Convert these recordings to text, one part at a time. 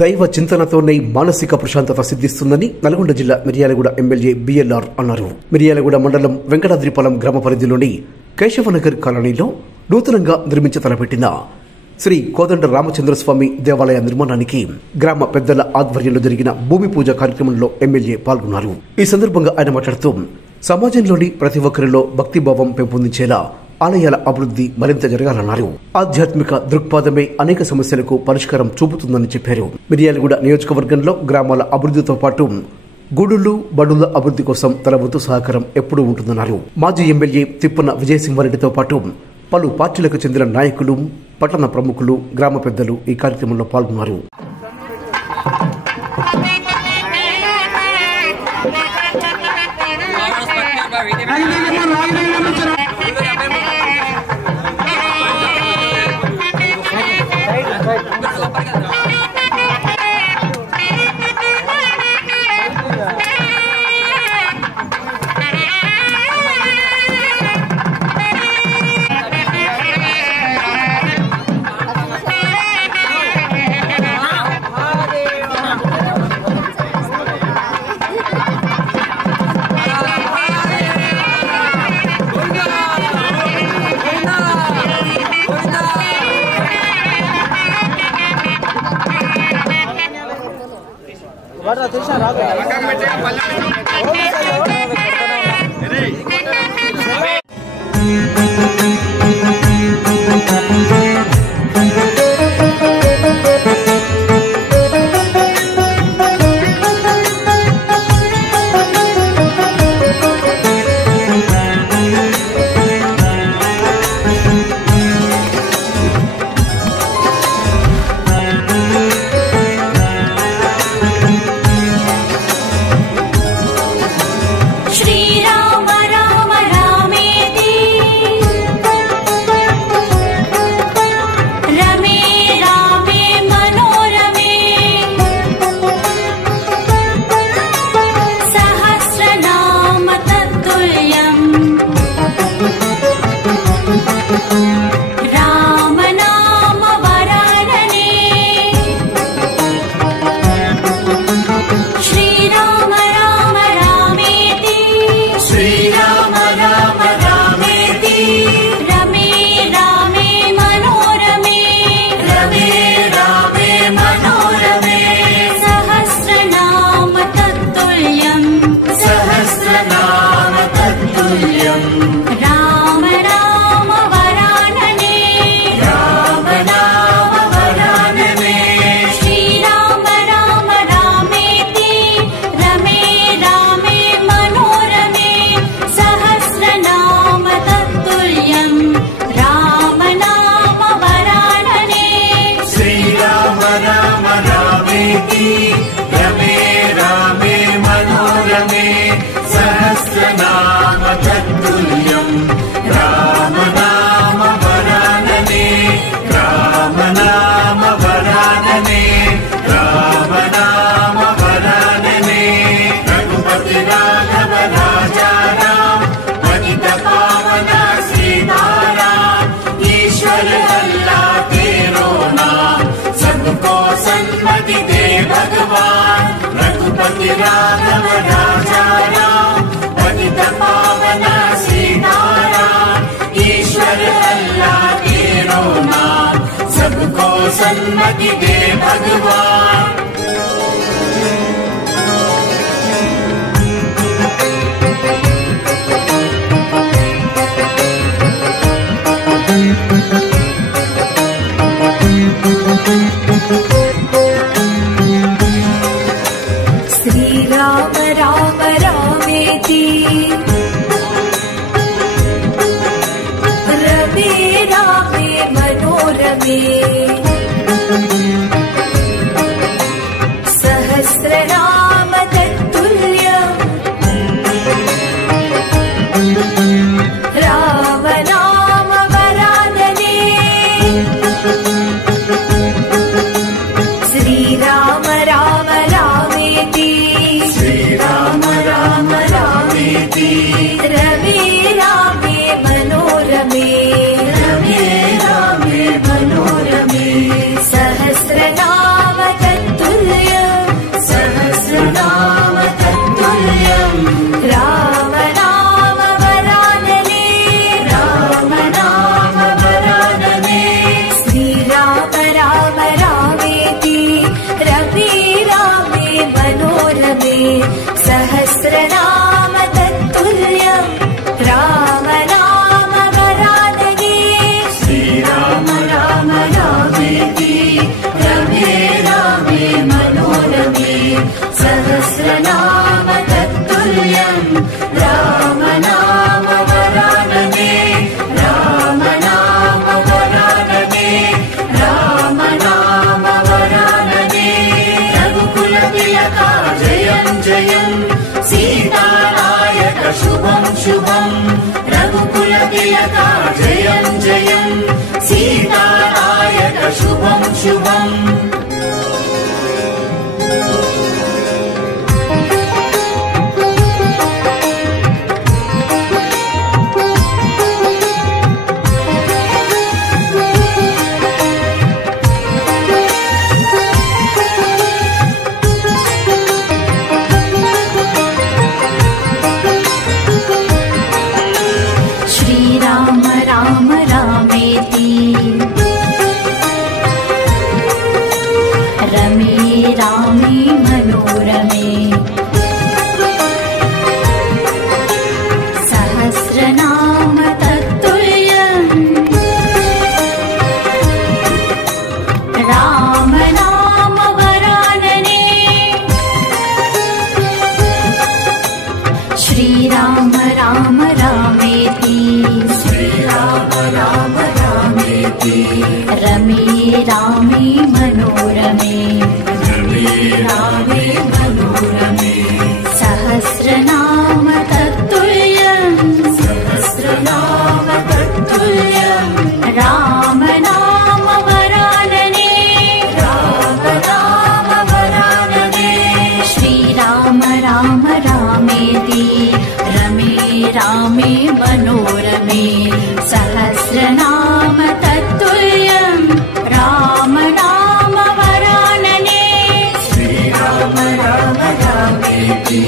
దైవ చింతనతోనే మానసిక ప్రశాంతత సిద్ధిస్తుందని నల్గొండ జిల్లా మిర్యాలగూడ ఎమ్మెల్యే బిఎల్ఆర్ అన్నారు. మిర్యాలగూడ మండలం వెంకటాద్రిపాలెం గ్రామ పరిధిలోని కేశవనగర్ కాలనీలో నూతనంగా నిర్మించి తలపెట్టిన శ్రీ కోదండ రామచంద్రస్వామి దేవాలయ నిర్మాణానికి గ్రామ పెద్దల ఆధ్వర్యంలో జరిగిన భూమి పూజ కార్యక్రమంలో ఎమ్మెల్యే పాల్గొన్నారు. ఈ సందర్భంగా ఆయన మాట్లాడుతూ సమాజంలోని ప్రతి ఒక్కరిలో భక్తిభావం పెంపొందించేలా ఆలయాల అభివృద్ధి మరింత జరగాలన్నారు. ఆధ్యాత్మిక దృక్పథమే అనేక సమస్యలకు పరిష్కారం చూపుతుందని చెప్పారు. మిర్యాలగూడ నియోజకవర్గంలో గ్రామాల అభివృద్ధితో పాటు గుడులు బడుల అభివృద్ధి కోసం తన వంతు సహకారం ఎప్పుడూ ఉంటుందన్నారు. మాజీ ఎమ్మెల్యే తిప్పన విజయసింహారెడ్డితో పాటు పలు పార్టీలకు చెందిన నాయకులు, పట్టణ ప్రముఖులు, గ్రామ పెద్దలు ఈ కార్యక్రమంలో పాల్గొన్నారు. सन्मति दे भगवान। श्री राम राम रामेति रमे रामे मनोरमे प्रियता जयं जयं सीतानायक शुभं शुभम् श्रीराम राम रामेति रमे रामे मनोरमे सहस्रनाम तत्तुल्यम् राम नाम वरानने श्रीराम राम रामेति श्रीराम राम रामेति रमे रामे मनोरमे रमे रामे मनोरमे सहस्रनाम तत्तुल्यम् सहस्रनाम तत्तुल्यम् राम नाम वरानने राम नाम वरानने श्रीराम राम रामेति रमे रामे मनोरमे सहस्रनाम तत्तुल्यम् राम नाम वरानने श्रीराम राम रामेति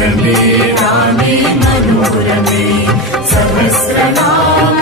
रमे रामे मनोरमे सहस्रनाम